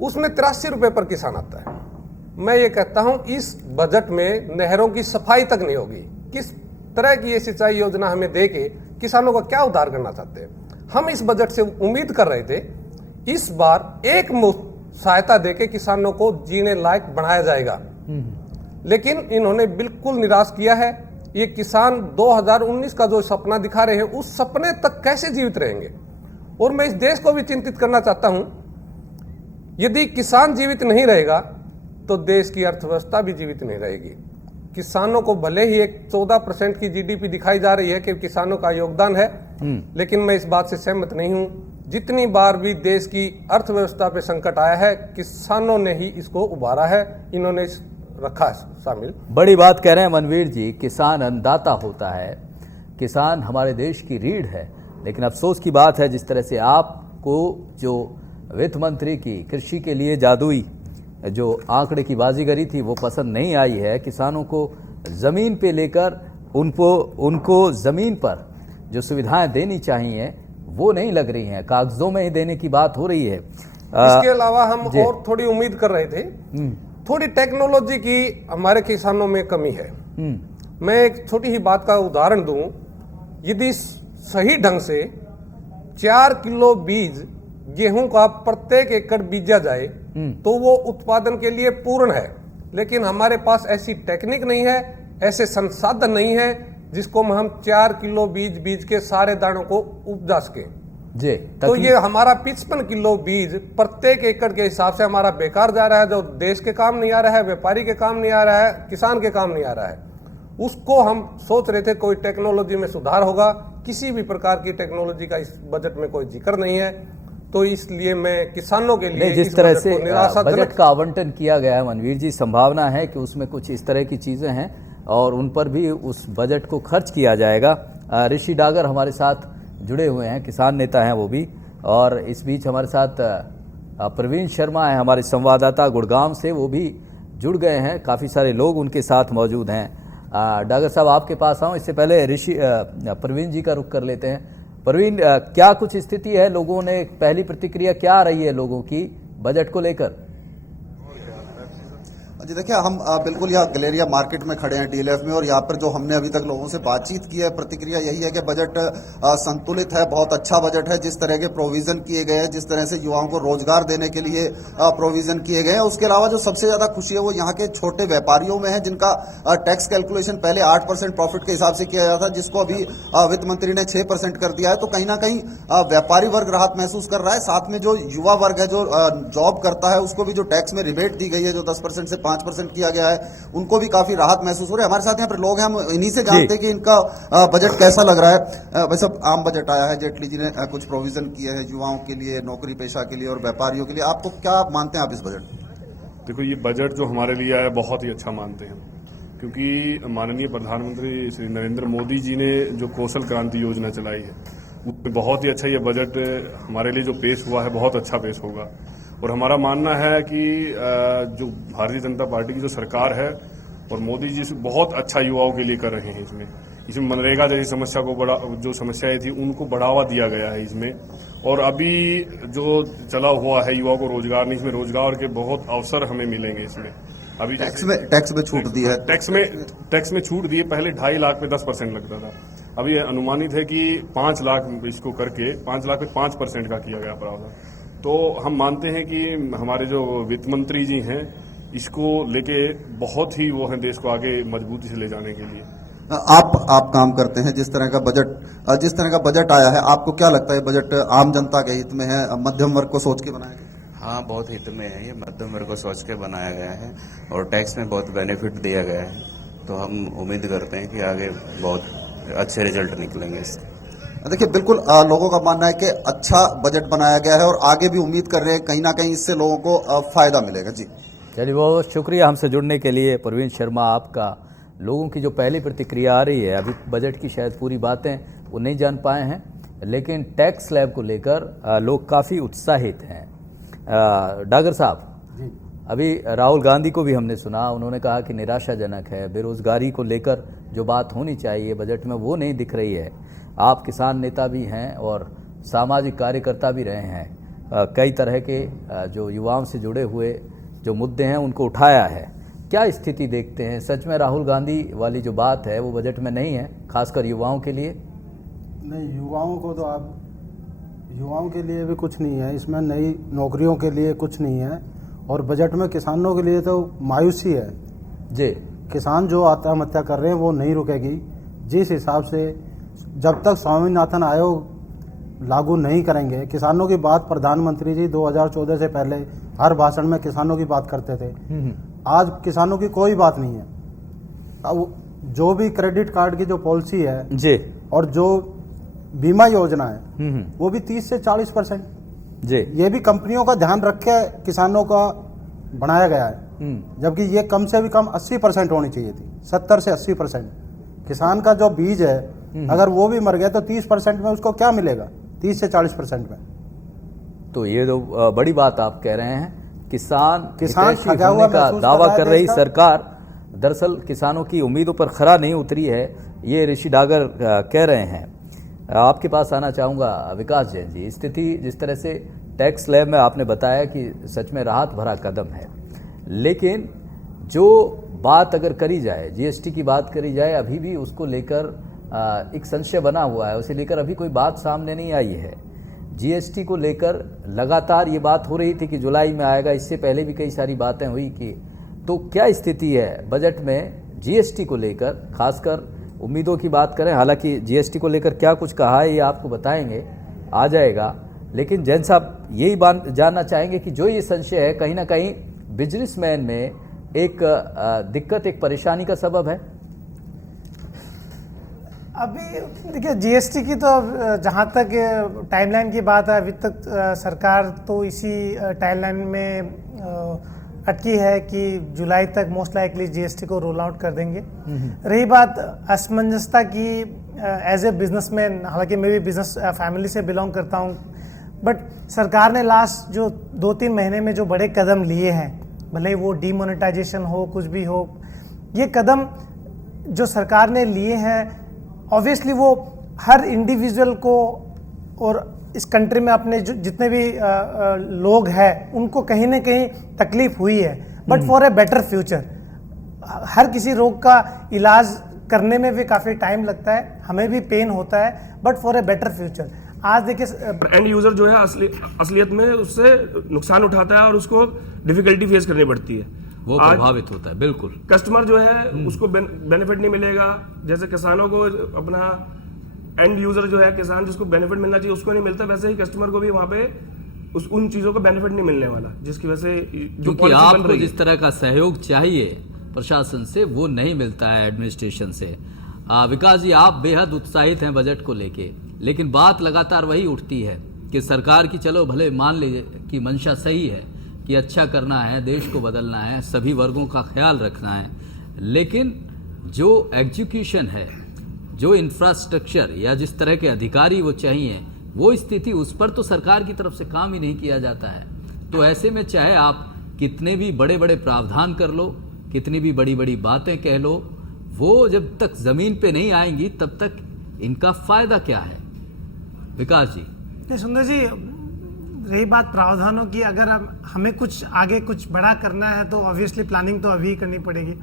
उसमें 83 रुपए पर किसान आता है। मैं ये कहता हूं इस बजट में नहरों की सफाई तक नहीं होगी। किस तरह की ये सिंचाई योजना हमें दे के किसानों का क्या उद्धार करना चाहते हैं? हम इस बजट से उम्मीद कर रहे थे इस बार एक मुफ्त सहायता देके किसानों को जीने लायक बनाया जाएगा, लेकिन इन्होंने बिल्कुल निराश किया है। ये किसान 2019 का जो सपना दिखा रहे हैं उस सपने तक कैसे जीवित रहेंगे? और मैं इस देश को भी चिंतित करना चाहता हूं, यदि किसान जीवित नहीं रहेगा तो देश की अर्थव्यवस्था भी जीवित नहीं रहेगी। किसानों को भले ही एक 14% की जीडीपी दिखाई जा रही है कि किसानों का योगदान है, लेकिन मैं इस बात से सहमत नहीं हूं। जितनी बार भी देश की अर्थव्यवस्था पे संकट आया है, किसानों ने ही इसको उभारा है, इन्होंने रखा है शामिल। बड़ी बात कह रहे हैं मनवीर जी, किसान अन्नदाता होता है, किसान हमारे देश की रीढ़ है। लेकिन अफसोस की बात है, जिस तरह से आपको जो वित्त मंत्री की कृषि के लिए जादुई जो आंकड़े की बाजीगरी थी वो पसंद नहीं आई है। किसानों को ज़मीन पे लेकर उनको ज़मीन पर जो सुविधाएं देनी चाहिए वो नहीं लग रही हैं, कागजों में ही देने की बात हो रही है। इसके अलावा हम और थोड़ी उम्मीद कर रहे थे, थोड़ी टेक्नोलॉजी की हमारे किसानों में कमी है। मैं एक छोटी ही बात का उदाहरण दूं, यदि सही ढंग से 4 किलो बीज गेहूं का प्रत्येक एकड़ बीजा जाए तो वो उत्पादन के लिए पूर्ण है, लेकिन हमारे पास ऐसी टेक्निक नहीं है, ऐसे संसाधन नहीं है जिसको हम 4 किलो बीज के सारे दानों को उपजा सके जी। तो ये हमारा 55 किलो बीज प्रत्येक एकड़ के हिसाब से हमारा बेकार जा रहा है, जो देश के काम नहीं आ रहा है, व्यापारी के काम नहीं आ रहा है, किसान के काम नहीं आ रहा है। उसको हम सोच रहे थे कोई टेक्नोलॉजी में सुधार होगा, किसी भी प्रकार की टेक्नोलॉजी का इस बजट में कोई जिक्र नहीं है। तो इसलिए मैं किसानों के लिए जिस तरह से बजट का आवंटन किया गया है मनवीर जी, संभावना है कि उसमें कुछ इस तरह की चीजें हैं और उन पर भी उस बजट को खर्च किया जाएगा। ऋषि डागर हमारे साथ जुड़े हुए हैं, किसान नेता हैं वो भी, और इस बीच हमारे साथ प्रवीण शर्मा है हमारे संवाददाता गुड़गांव से, वो भी जुड़ गए हैं। काफ़ी सारे लोग उनके साथ मौजूद हैं। डागर साहब आपके पास आऊँ, इससे पहले प्रवीण जी का रुख कर लेते हैं। प्रवीण, क्या कुछ स्थिति है, लोगों ने पहली प्रतिक्रिया क्या आ रही है लोगों की बजट को लेकर? जी देखिए, हम बिल्कुल यहाँ गलेरिया मार्केट में खड़े हैं डीएलएफ में, और यहाँ पर जो हमने अभी तक लोगों से बातचीत की है, प्रतिक्रिया यही है कि बजट संतुलित है, बहुत अच्छा बजट है। जिस तरह के प्रोविजन किए गए हैं, जिस तरह से युवाओं को रोजगार देने के लिए प्रोविजन किए गए हैं, उसके अलावा जो सबसे ज्यादा खुशी है वो यहाँ के छोटे व्यापारियों में है, जिनका टैक्स कैलकुलेशन पहले 8% प्रॉफिट के हिसाब से किया जाता था, जिसको अभी वित्त मंत्री ने 6% कर दिया है। तो कहीं ना कहीं व्यापारी वर्ग राहत महसूस कर रहा है। साथ में जो युवा वर्ग है, जो जॉब करता है, उसको भी जो टैक्स में रिबेट दी गई है, जो 10% से 5% किया गया है, उनको भी काफी राहत महसूस हो रही है। हमारे साथ यहाँ पर लोग हैं, हम इन्हीं से जानते हैं कि इनका बजट कैसा लग रहा है। वैसे आम बजट आया है, जेटली जी ने कुछ प्रोविजन किए हैं युवाओं के लिए, नौकरी पेशा के लिए और व्यापारियों के लिए। आपको क्या मानते हैं आप इस बजट? देखो, ये बजट जो हमारे लिए आया बहुत ही अच्छा मानते हैं, क्योंकि माननीय प्रधानमंत्री श्री नरेंद्र मोदी जी ने जो कौशल क्रांति योजना चलाई है, उसमें बहुत ही अच्छा ये बजट हमारे लिए जो पेश हुआ है, बहुत अच्छा पेश होगा। और हमारा मानना है कि जो भारतीय जनता पार्टी की जो सरकार है और मोदी जी से बहुत अच्छा युवाओं के लिए कर रहे हैं। इसमें मनरेगा जैसी समस्या को जो समस्याएं थी उनको बढ़ावा दिया गया है इसमें। और अभी जो चला हुआ है युवाओं को रोजगार नहीं, इसमें रोजगार के बहुत अवसर हमें मिलेंगे। इसमें अभी टैक्स में छूट दी है, टैक्स में छूट दी है। पहले 2.5 लाख पे 10% लगता था, अभी अनुमानित है कि 5 लाख इसको करके 5 लाख पे 5% का किया गया प्रावधान। तो हम मानते हैं कि हमारे जो वित्त मंत्री जी हैं, इसको लेके बहुत ही वो हैं देश को आगे मजबूती से ले जाने के लिए। आप काम करते हैं, जिस तरह का बजट आया है, आपको क्या लगता है बजट आम जनता के हित में है, मध्यम वर्ग को सोच के बनाया गया? हाँ, बहुत हित में है, ये मध्यम वर्ग को सोच के बनाया गया है और टैक्स में बहुत बेनिफिट दिया गया है। तो हम उम्मीद करते हैं कि आगे बहुत अच्छे रिजल्ट निकलेंगे इससे। देखिए, बिल्कुल लोगों का मानना है कि अच्छा बजट बनाया गया है और आगे भी उम्मीद कर रहे हैं कहीं ना कहीं इससे लोगों को फायदा मिलेगा। जी चलिए, बहुत शुक्रिया हमसे जुड़ने के लिए प्रवीण शर्मा आपका। लोगों की जो पहली प्रतिक्रिया आ रही है, अभी बजट की शायद पूरी बातें वो नहीं जान पाए हैं, लेकिन टैक्स स्लैब को लेकर लोग काफ़ी उत्साहित हैं। डागर साहब, अभी राहुल गांधी को भी हमने सुना, उन्होंने कहा कि निराशाजनक है, बेरोजगारी को लेकर जो बात होनी चाहिए बजट में वो नहीं दिख रही है। आप किसान नेता भी हैं और सामाजिक कार्यकर्ता भी रहे हैं, कई तरह के जो युवाओं से जुड़े हुए जो मुद्दे हैं उनको उठाया है। क्या स्थिति देखते हैं? सच में राहुल गांधी वाली जो बात है वो बजट में नहीं है, खासकर युवाओं के लिए? नहीं, युवाओं को तो आप युवाओं के लिए भी कुछ नहीं है इसमें, नई नौकरियों के लिए कुछ नहीं है, और बजट में किसानों के लिए तो मायूसी है जी। किसान जो आत्महत्या कर रहे हैं वो नहीं रुकेगी। जिस हिसाब से जब तक स्वामीनाथन आयोग लागू नहीं करेंगे। किसानों की बात प्रधानमंत्री जी 2014 से पहले हर भाषण में किसानों की बात करते थे। आज किसानों की कोई बात नहीं है। अब जो भी क्रेडिट कार्ड की जो पॉलिसी है जी और जो बीमा योजना है वो भी 30 से 40% जी, ये भी कंपनियों का ध्यान रख के किसानों का बनाया गया है, जबकि ये कम से भी कम 80% होनी चाहिए थी, 70 से 80%। किसान का जो बीज है अगर वो भी मर गया तो 30% में उसको क्या मिलेगा, 30 से 40% में। तो ये जो बड़ी बात आप कह रहे हैं, किसान हितैषी ठगा हुआ होने का महसूस दावा कर रहा है कर रही देश का। सरकार दरअसल किसानों की उम्मीदों पर खरा नहीं उतरी है, ये ऋषि डागर कह रहे हैं। आपके पास आना चाहूँगा विकास जैन जी। स्थिति जिस तरह से टैक्स स्लैब में आपने बताया कि सच में राहत भरा कदम है, लेकिन जो बात अगर करी जाए, जीएसटी की बात करी जाए, अभी भी उसको लेकर एक संशय बना हुआ है, उसे लेकर अभी कोई बात सामने नहीं आई है। जीएसटी को लेकर लगातार ये बात हो रही थी कि जुलाई में आएगा, इससे पहले भी कई सारी बातें हुई कि तो क्या स्थिति है बजट में जीएसटी को लेकर, खासकर उम्मीदों की बात करें। हालांकि जीएसटी को लेकर क्या कुछ कहा है ये आपको बताएंगे, आ जाएगा, लेकिन जैन साहब यही बात जानना चाहेंगे कि जो ये संशय है कहीं ना कहीं बिजनेसमैन में एक दिक्कत, एक परेशानी का सबब है। अभी देखिए जीएसटी की तो जहाँ तक टाइमलाइन की बात है, अभी तक सरकार तो इसी टाइमलाइन में अटकी है कि जुलाई तक मोस्ट लाइकली जीएसटी को रोल आउट कर देंगे। रही बात असमंजसता की, एज ए बिजनेसमैन, हालांकि मैं भी बिजनेस फैमिली से बिलोंग करता हूँ, बट सरकार ने लास्ट जो 2-3 महीने में जो बड़े कदम लिए हैं, भले ही वो डीमोनेटाइजेशन हो, कुछ भी हो, ये कदम जो सरकार ने लिए हैं ऑब्वियसली वो हर इंडिविजुअल को और इस कंट्री में अपने जितने भी लोग हैं उनको कहीं ना कहीं तकलीफ हुई है, but for a better future. हर किसी रोग का इलाज करने में भी काफ़ी टाइम लगता है, हमें भी पेन होता है, but for a better future. आज देखिए एंड यूजर जो है असलियत में उससे नुकसान उठाता है और उसको डिफिकल्टी फेस करनी पड़ती है, वो प्रभावित होता है। बिल्कुल, कस्टमर जो है उसको बेनिफिट नहीं मिलेगा। जैसे किसानों को अपना एंड यूजर जो है किसान जिसको बेनिफिट मिलना चाहिए उसको नहीं मिलता, वैसे ही कस्टमर को भी वहां पे उन चीजों का बेनिफिट नहीं मिलने वाला, जिसकी वजह से जो क्योंकि आपको जिस तरह का सहयोग चाहिए प्रशासन से वो नहीं मिलता है, एडमिनिस्ट्रेशन से। विकास जी, आप बेहद उत्साहित हैं बजट को लेके, लेकिन बात लगातार वही उठती है कि सरकार की, चलो भले मान लीजिए कि मंशा सही है कि अच्छा करना है, देश को बदलना है, सभी वर्गों का ख्याल रखना है, लेकिन जो एग्जीक्यूशन है, जो इंफ्रास्ट्रक्चर या जिस तरह के अधिकारी वो चाहिए, वो स्थिति, उस पर तो सरकार की तरफ से काम ही नहीं किया जाता है। तो ऐसे में चाहे आप कितने भी बड़े बड़े प्रावधान कर लो, कितनी भी बड़ी बड़ी बातें कह लो, वो जब तक जमीन पे नहीं आएंगी तब तक इनका फायदा क्या है? विकास जी। सुंदर जी, रही बात प्रावधानों की, अगर हमें कुछ आगे कुछ बड़ा करना है तो ऑब्वियसली प्लानिंग तो अभी करनी पड़ेगी।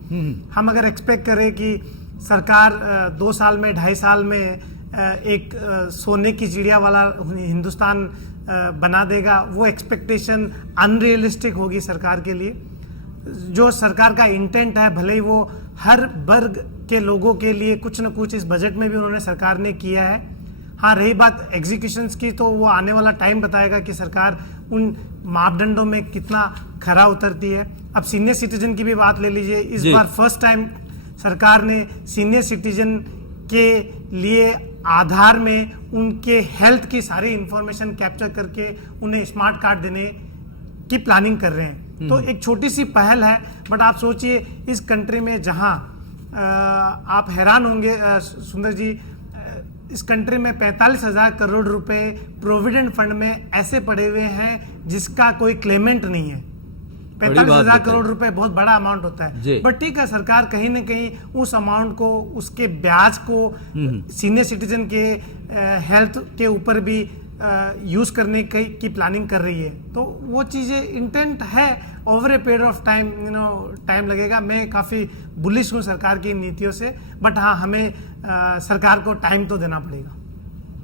हम अगर एक्सपेक्ट करें कि सरकार 2 साल में, 2.5 साल में एक सोने की चिड़िया वाला हिंदुस्तान बना देगा, वो एक्सपेक्टेशन अनरियलिस्टिक होगी सरकार के लिए। जो सरकार का इंटेंट है, भले ही वो हर वर्ग के लोगों के लिए कुछ न कुछ इस बजट में भी उन्होंने सरकार ने किया है। हाँ, रही बात एग्जीक्यूशंस की, तो वो आने वाला टाइम बताएगा कि सरकार उन मापदंडों में कितना खरा उतरती है। अब सीनियर सिटीजन की भी बात ले लीजिए, इस बार फर्स्ट टाइम सरकार ने सीनियर सिटीजन के लिए आधार में उनके हेल्थ की सारी इंफॉर्मेशन कैप्चर करके उन्हें स्मार्ट कार्ड देने की प्लानिंग कर रहे हैं। तो एक छोटी सी पहल है, बट आप सोचिए इस कंट्री में जहां आप हैरान होंगे सुंदर जी, इस कंट्री में 45,000 करोड़ रुपए प्रोविडेंट फंड में ऐसे पड़े हुए हैं जिसका कोई क्लेमेंट नहीं है। 45,000 करोड़ रुपए बहुत बड़ा अमाउंट होता है, बट ठीक है, सरकार कहीं ना कहीं उस अमाउंट को, उसके ब्याज को सीनियर सिटीजन के हेल्थ के ऊपर भी यूज करने की प्लानिंग कर रही है। तो वो चीजें इंटेंट है, over a period of time time लगेगा। मैं काफी बुलिश हूँ सरकार की नीतियों से, बट हाँ, हमें सरकार को टाइम तो देना पड़ेगा।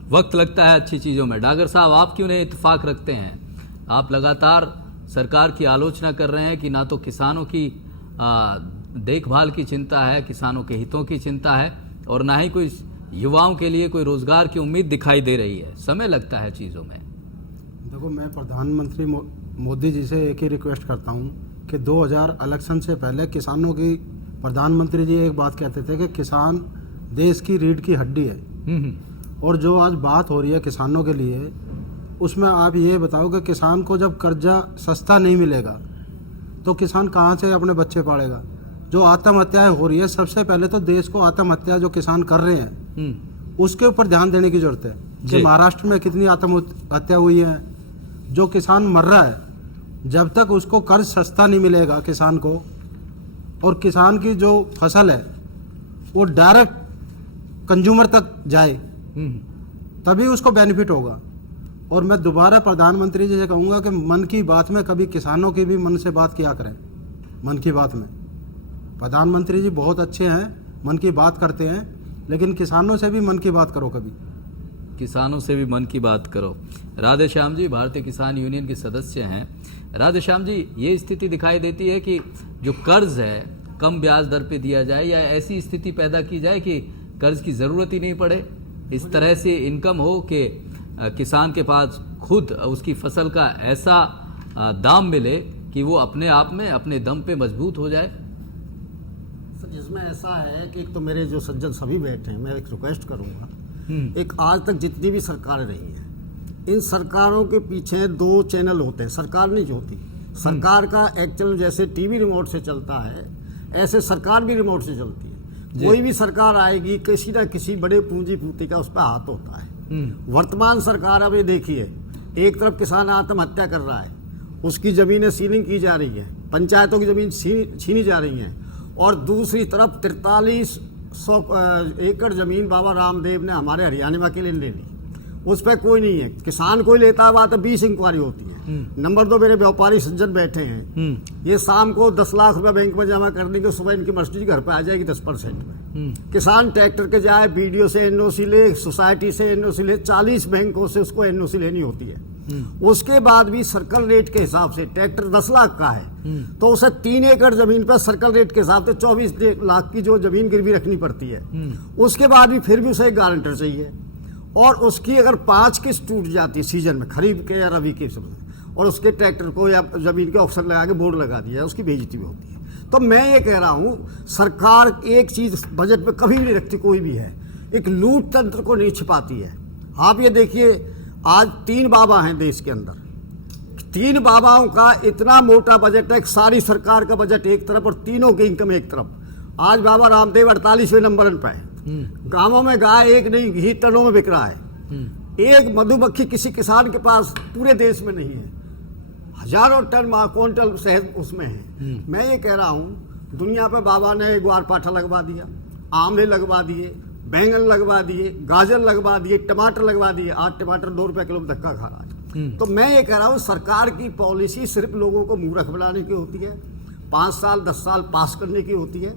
वक्त लगता है अच्छी चीजों में। डागर साहब, आप क्यों नहीं इत्तेफाक रखते हैं? आप लगातार सरकार की आलोचना कर रहे हैं कि ना तो किसानों की देखभाल की चिंता है, किसानों के हितों की चिंता है, और ना ही कोई युवाओं के लिए कोई रोजगार की उम्मीद दिखाई दे रही है? समय लगता है चीज़ों में। देखो, मैं प्रधानमंत्री मोदी जी से एक ही रिक्वेस्ट करता हूँ कि 2000 इलेक्शन से पहले किसानों की, प्रधानमंत्री जी एक बात कहते थे कि किसान देश की रीढ़ की हड्डी है। और जो आज बात हो रही है किसानों के लिए, उसमें आप ये बताओ कि किसान को जब कर्जा सस्ता नहीं मिलेगा तो किसान कहाँ से अपने बच्चे पालेगा? जो आत्महत्याएं हो रही है, सबसे पहले तो देश को आत्महत्या जो किसान कर रहे हैं उसके ऊपर ध्यान देने की जरूरत है कि महाराष्ट्र में कितनी आत्महत्या हुई है। जो किसान मर रहा है, जब तक उसको कर्ज सस्ता नहीं मिलेगा किसान को, और किसान की जो फसल है वो डायरेक्ट कंज्यूमर तक जाए, तभी उसको बेनिफिट होगा। और मैं दोबारा प्रधानमंत्री जी से कहूँगा कि मन की बात में कभी किसानों की भी मन से बात किया करें। मन की बात में प्रधानमंत्री जी बहुत अच्छे हैं, मन की बात करते हैं, लेकिन किसानों से भी मन की बात करो। कभी किसानों से भी मन की बात करो। राधेश्याम जी भारतीय किसान यूनियन के सदस्य हैं। राधेश्याम जी, ये स्थिति दिखाई देती है कि जो कर्ज है कम ब्याज दर पे दिया जाए, या ऐसी स्थिति पैदा की जाए कि कर्ज की ज़रूरत ही नहीं पड़े, इस तरह से इनकम हो कि किसान के पास खुद उसकी फसल का ऐसा दाम मिले कि वो अपने आप में अपने दम पे मजबूत हो जाए। सर, इसमें ऐसा है कि एक तो मेरे जो सज्जन सभी बैठे हैं, मैं एक रिक्वेस्ट करूंगा, एक आज तक जितनी भी सरकारें रही हैं, इन सरकारों के पीछे 2 चैनल होते हैं। सरकार नहीं होती, सरकार का एक चैनल जैसे टीवी रिमोट से चलता है, ऐसे सरकार भी रिमोट से चलती है। कोई भी सरकार आएगी, किसी ना किसी बड़े पूंजीपति का उस पर हाथ होता है। वर्तमान सरकार अब ये देखिए, एक तरफ किसान आत्महत्या कर रहा है, उसकी जमीनें सीलिंग की जा रही है, पंचायतों की जमीन छीनी जा रही है, और दूसरी तरफ 4300 एकड़ जमीन बाबा रामदेव ने हमारे हरियाणा में अकेले ले ली, उस पर कोई नहीं है। किसान कोई लेता है तो 20 इंक्वायरी होती है। नंबर 2, मेरे व्यापारी सज्जन बैठे हैं, ये शाम को 10 लाख रुपया बैंक में जमा करने के, सुबह इनकी मर्सिडीज घर पे आ जाएगी 10% में। किसान ट्रैक्टर के जाए, बीडीओ से एनओसी ले, सोसाइटी से एनओसी ले, 40 बैंकों से उसको एनओसी लेनी होती है। उसके बाद भी सर्कल रेट के हिसाब से ट्रैक्टर 10 लाख का है तो उसे 3 एकड़ जमीन पर सर्कल रेट के हिसाब से 24 लाख की जो जमीन गिरवी रखनी पड़ती है। उसके बाद भी फिर भी उसे एक गारंटर चाहिए, और उसकी अगर 5 किस्त टूट जाती है सीजन में, खरीफ के या रबी के, और उसके ट्रैक्टर को या जमीन के ऑप्शन लगा के बोर्ड लगा दिया, उसकी बेइज्जती भी होती है। तो मैं ये कह रहा हूँ, सरकार एक चीज बजट में कभी भी नहीं रखती, कोई भी है, एक लूट तंत्र को नहीं छिपाती है। आप ये देखिए, आज 3 बाबा हैं देश के अंदर, 3 बाबाओं का इतना मोटा बजट है, सारी सरकार का बजट एक तरफ और तीनों की इनकम एक तरफ। आज बाबा रामदेव 48वें नंबर पे है। गांवों में गाय एक नहीं, घी टनों में बिक रहा है। एक मधुमक्खी किसी किसान के पास पूरे देश में नहीं है, हजारों टन क्विंटल शहद उसमें है। मैं ये कह रहा हूँ, दुनिया पे बाबा ने ग्वार पाठा लगवा दिया, आमले लगवा दिए, बैंगन लगवा दिए, गाजर लगवा दिए, टमाटर लगवा दिए। आज टमाटर 2 रुपए किलो में धक्का खा रहा है। तो मैं ये कह रहा हूँ, सरकार की पॉलिसी सिर्फ लोगों को मूर्ख बनाने की होती है, 5 साल 10 साल पास करने की होती है।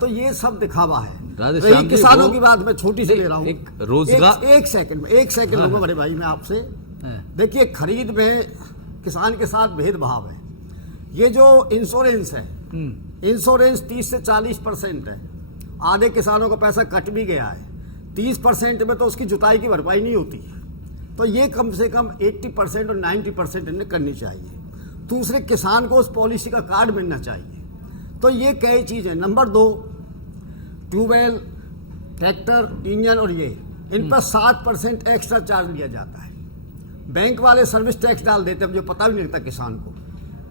तो ये सब दिखावा है। रही किसानों की बात मैं छोटी से ले रहा हूँ, एक सेकंड लूंगा बड़े भाई मैं आपसे। देखिए, खरीद में किसान के साथ भेदभाव है। ये जो इंश्योरेंस है, इंश्योरेंस 30 से 40% है। आधे किसानों का पैसा कट भी गया है, 30% में तो उसकी जुताई की भरपाई नहीं होती। तो ये कम से कम 80% और 90% इन्हें करनी चाहिए। दूसरे, किसान को उस पॉलिसी का कार्ड मिलना चाहिए। तो ये कई चीज़ है। नंबर 2, ट्यूबवेल, ट्रैक्टर, इंजन और ये, इन पर 7% एक्स्ट्रा चार्ज लिया जाता है। बैंक वाले सर्विस टैक्स डाल देते हैं, जो पता भी नहीं लगता किसान को,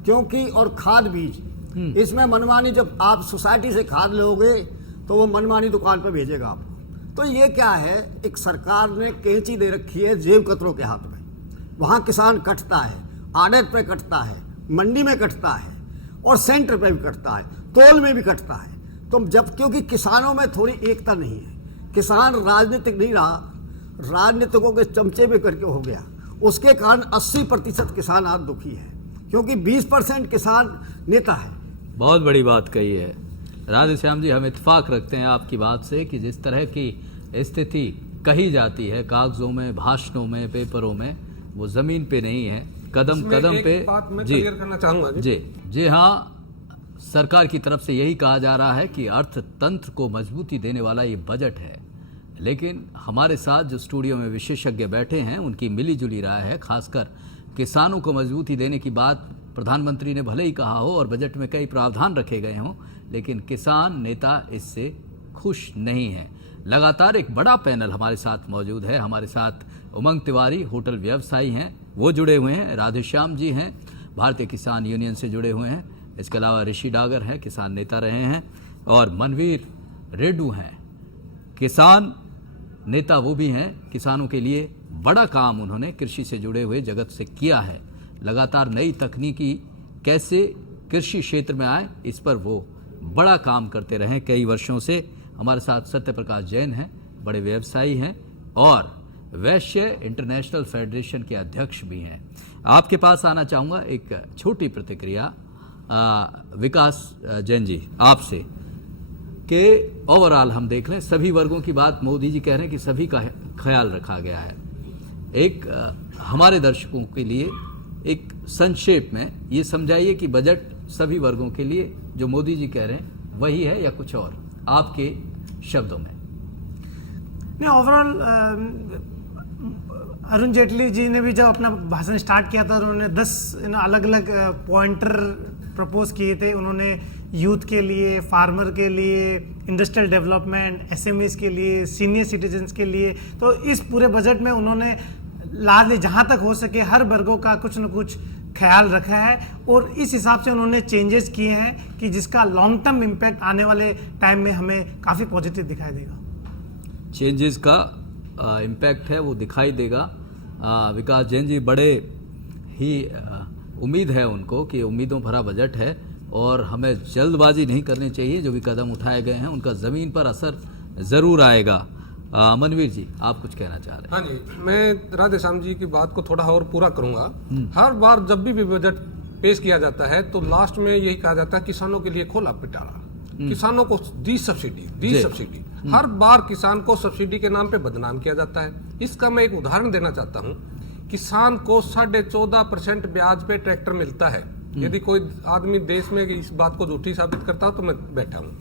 क्योंकि और खाद बीज, इसमें मनमानी, जब आप सोसाइटी से खाद लोगे तो वो मनमानी दुकान पर भेजेगा आपको। तो ये क्या है, एक सरकार ने कैंची दे रखी है जेब कतरों के हाथ में। वहाँ किसान कटता है, आड़त पे कटता है, मंडी में कटता है, और सेंटर पे भी कटता है, तोल में भी कटता है। तो जब, क्योंकि किसानों में थोड़ी एकता नहीं है, किसान राजनीतिक नहीं रहा, राजनीतिकों के चमचे में करके हो गया। उसके कारण 80% किसान आज दुखी है, क्योंकि 20% किसान नेता है। बहुत बड़ी बात कही है राधेश्याम जी। हम इत्तेफाक रखते हैं आपकी बात से कि जिस तरह की स्थिति कही जाती है कागजों में, भाषणों में, पेपरों में, वो जमीन पे नहीं है, कदम कदम पे। बात मैं क्लियर करना चाहूंगा जी हाँ, सरकार की तरफ से यही कहा जा रहा है कि अर्थतंत्र को मजबूती देने वाला ये बजट है, लेकिन हमारे साथ जो स्टूडियो में विशेषज्ञ बैठे हैं उनकी मिली जुली राय है। खासकर किसानों को मजबूती देने की बात प्रधानमंत्री ने भले ही कहा हो और बजट में कई प्रावधान रखे गए हों, लेकिन किसान नेता इससे खुश नहीं है। लगातार एक बड़ा पैनल हमारे साथ मौजूद है। हमारे साथ उमंग तिवारी होटल व्यवसायी हैं, वो जुड़े हुए हैं। राधेश्याम जी हैं, भारतीय किसान यूनियन से जुड़े हुए हैं। इसके अलावा ऋषि डागर हैं, किसान नेता रहे हैं। और मनवीर रेड्डू हैं, किसान नेता वो भी हैं। किसानों के लिए बड़ा काम उन्होंने कृषि से जुड़े हुए जगत से किया है। लगातार नई तकनीकी कैसे कृषि क्षेत्र में आए, इस पर वो बड़ा काम करते रहे कई वर्षों से। हमारे साथ सत्य प्रकाश जैन हैं, बड़े व्यवसायी हैं और वैश्य इंटरनेशनल फेडरेशन के अध्यक्ष भी हैं। आपके पास आना चाहूँगा एक छोटी प्रतिक्रिया विकास जैन जी आपसे कि ओवरऑल हम देख लें, सभी वर्गों की बात मोदी जी कह रहे हैं कि सभी का ख्याल रखा गया है। एक हमारे दर्शकों के लिए एक संक्षेप में ये समझाइए कि बजट सभी वर्गों के लिए जो मोदी जी कह रहे हैं वही है या कुछ और, आपके शब्दों में। नहीं, ओवरऑल अरुण जेटली जी ने भी जब अपना भाषण स्टार्ट किया था उन्होंने 10 अलग अलग पॉइंटर प्रपोज किए थे। उन्होंने यूथ के लिए, फार्मर के लिए, इंडस्ट्रियल डेवलपमेंट, एसएमईज के लिए, सीनियर सिटीजन्स के लिए, तो इस पूरे बजट में उन्होंने लार्जली जहां तक हो सके हर वर्गों का कुछ न कुछ ख्याल रखा है और इस हिसाब से उन्होंने चेंजेस किए हैं कि जिसका लॉन्ग टर्म इम्पैक्ट आने वाले टाइम में हमें काफ़ी पॉजिटिव दिखाई देगा। चेंजेस का इम्पैक्ट है वो दिखाई देगा। विकास जैन जी, बड़े ही उम्मीद है उनको कि उम्मीदों भरा बजट है और हमें जल्दबाजी नहीं करनी चाहिए। जो भी कदम उठाए गए हैं उनका ज़मीन पर असर ज़रूर आएगा। मनवीर जी, आप कुछ कहना चाह रहे हैं? हाँ जी, मैं राधेश्याम जी की बात को थोड़ा और पूरा करूंगा। हर बार जब भी बजट पेश किया जाता है तो लास्ट में यही कहा जाता है किसानों के लिए खोला पिटारा, किसानों को दी सब्सिडी। हर बार किसान को सब्सिडी के नाम पे बदनाम किया जाता है। इसका मैं एक उदाहरण देना चाहता हूँ। किसान को 14.5% ब्याज पे ट्रैक्टर मिलता है। यदि कोई आदमी देश में इस बात को झूठी साबित करता हो तो मैं बैठा हूँ।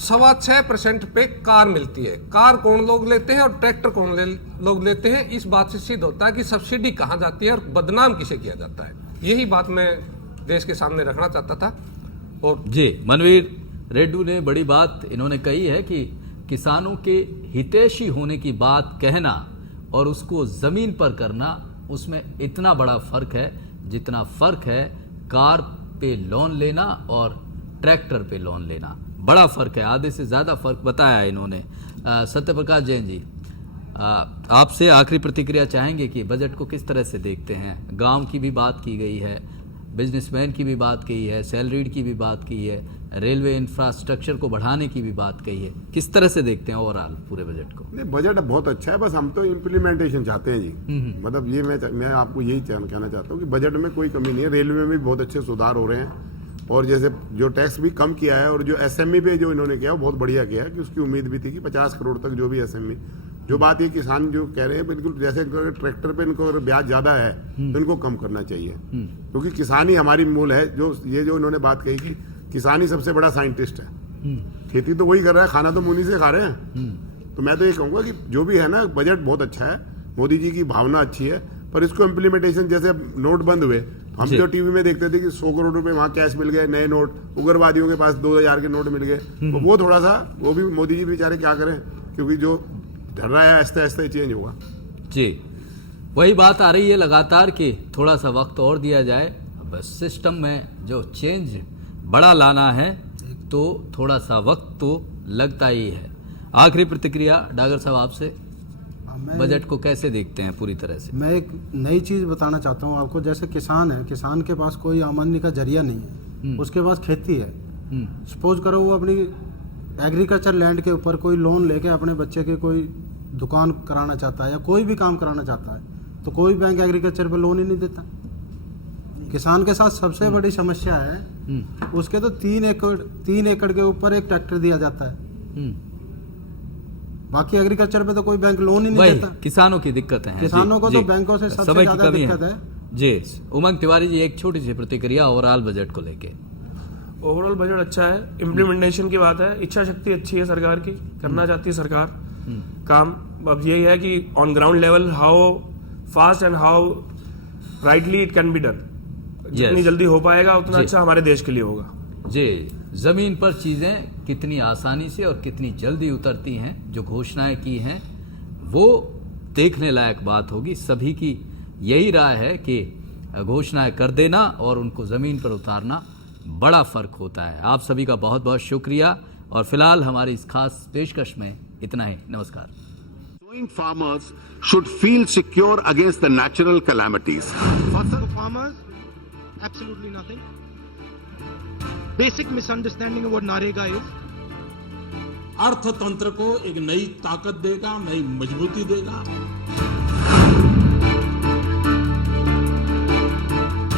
6.25% पे कार मिलती है। कार कौन लोग लेते हैं और ट्रैक्टर कौन लोग लेते हैं, इस बात से सिद्ध होता है कि सब्सिडी कहाँ जाती है और बदनाम किसे किया जाता है। यही बात मैं देश के सामने रखना चाहता था। और जी, मनवीर रेड्डू ने बड़ी बात इन्होंने कही है कि किसानों के हितैषी होने की बात कहना और उसको जमीन पर करना, उसमें इतना बड़ा फर्क है जितना फर्क है कार पे लोन लेना और ट्रैक्टर पे लोन लेना। बड़ा फर्क है, आधे से ज़्यादा फर्क बताया इन्होंने। सत्य प्रकाश जैन जी, आपसे आखिरी प्रतिक्रिया चाहेंगे कि बजट को किस तरह से देखते हैं? गांव की भी बात की गई है, बिजनेसमैन की भी बात की है, सैलरीड की भी बात की है, रेलवे इंफ्रास्ट्रक्चर को बढ़ाने की भी बात कही है। किस तरह से देखते हैं ओवरऑल पूरे बजट को? नहीं, बजट बहुत अच्छा है, बस हम तो इम्प्लीमेंटेशन चाहते हैं जी। मतलब ये मैं आपको यही कहना चाहता हूँ कि बजट में कोई कमी नहीं है। रेलवे में भी बहुत अच्छे सुधार हो रहे हैं और जैसे जो टैक्स भी कम किया है और जो एसएमई पे जो इन्होंने किया वो बहुत बढ़िया किया है कि उसकी उम्मीद भी थी कि 50 करोड़ तक जो भी एसएमई, जो बात ये किसान जो कह रहे हैं बिल्कुल, जैसे ट्रैक्टर पे इनको ब्याज ज्यादा है तो इनको कम करना चाहिए, क्योंकि किसान ही हमारी मूल है। जो इन्होंने बात कही कि किसान ही सबसे बड़ा साइंटिस्ट है। खेती तो वही कर रहा है, खाना तो मुनी से खा रहे हैं। तो मैं तो ये कहूँगा कि जो भी है ना, बजट बहुत अच्छा है, मोदी जी की भावना अच्छी है, पर इसको इम्प्लीमेंटेशन, जैसे नोट बंद हुए, हम जो टीवी में देखते थे कि 100 करोड़ रुपए वहाँ कैश मिल गए, नए नोट, उग्रवादियों के पास 2000 के नोट मिल गए, तो वो थोड़ा सा, वो भी मोदी जी बेचारे क्या करें, क्योंकि जो ढल रहा है आहिस्ता आहिस्ता चेंज होगा। जी, वही बात आ रही है लगातार कि थोड़ा सा वक्त और दिया जाए। बस सिस्टम में जो चेंज बड़ा लाना है तो थोड़ा सा वक्त तो लगता ही है। आखिरी प्रतिक्रिया डागर साहब आपसे, बजट को कैसे देखते हैं पूरी तरह से? मैं एक नई चीज़ बताना चाहता हूँ आपको। जैसे किसान है, किसान के पास कोई आमदनी का जरिया नहीं है, उसके पास खेती है। सपोज करो वो अपनी एग्रीकल्चर लैंड के ऊपर कोई लोन लेके अपने बच्चे के कोई दुकान कराना चाहता है या कोई भी काम कराना चाहता है, तो कोई बैंक एग्रीकल्चर पे लोन ही नहीं देता। किसान के साथ सबसे बड़ी समस्या है, उसके तो 3 एकड़ के ऊपर एक ट्रैक्टर दिया जाता है, बाकी एग्रीकल्चर पे तो कोई बैंक लोन ही नहीं देता। किसानों की दिक्कत है, किसानों को तो बैंकों से सबसे ज्यादा दिक्कत है। जी, उमंग तिवारी जी, एक छोटी सी प्रतिक्रिया ओवरऑल बजट को लेके। ओवरऑल बजट अच्छा है, इम्प्लीमेंटेशन की बात है, इच्छा शक्ति अच्छी है सरकार की, करना चाहती है सरकार। काम अब यही है कि on ground level how fast and how rightly it can be done, जितनी जल्दी हो पाएगा उतना अच्छा हमारे देश के लिए होगा। जी, जमीन पर चीजें कितनी आसानी से और कितनी जल्दी उतरती हैं, जो घोषणाएं की हैं वो देखने लायक बात होगी। सभी की यही राय है कि घोषणाएं कर देना और उनको जमीन पर उतारना बड़ा फर्क होता है। आप सभी का बहुत बहुत शुक्रिया और फिलहाल हमारी इस खास पेशकश में इतना ही। नमस्कार। Farmers should feel secure against the natural calamities. Farmers, absolutely nothing. Basic misunderstanding of what NREGA is. अर्थतंत्र को एक नई ताकत देगा, नई मजबूती देगा।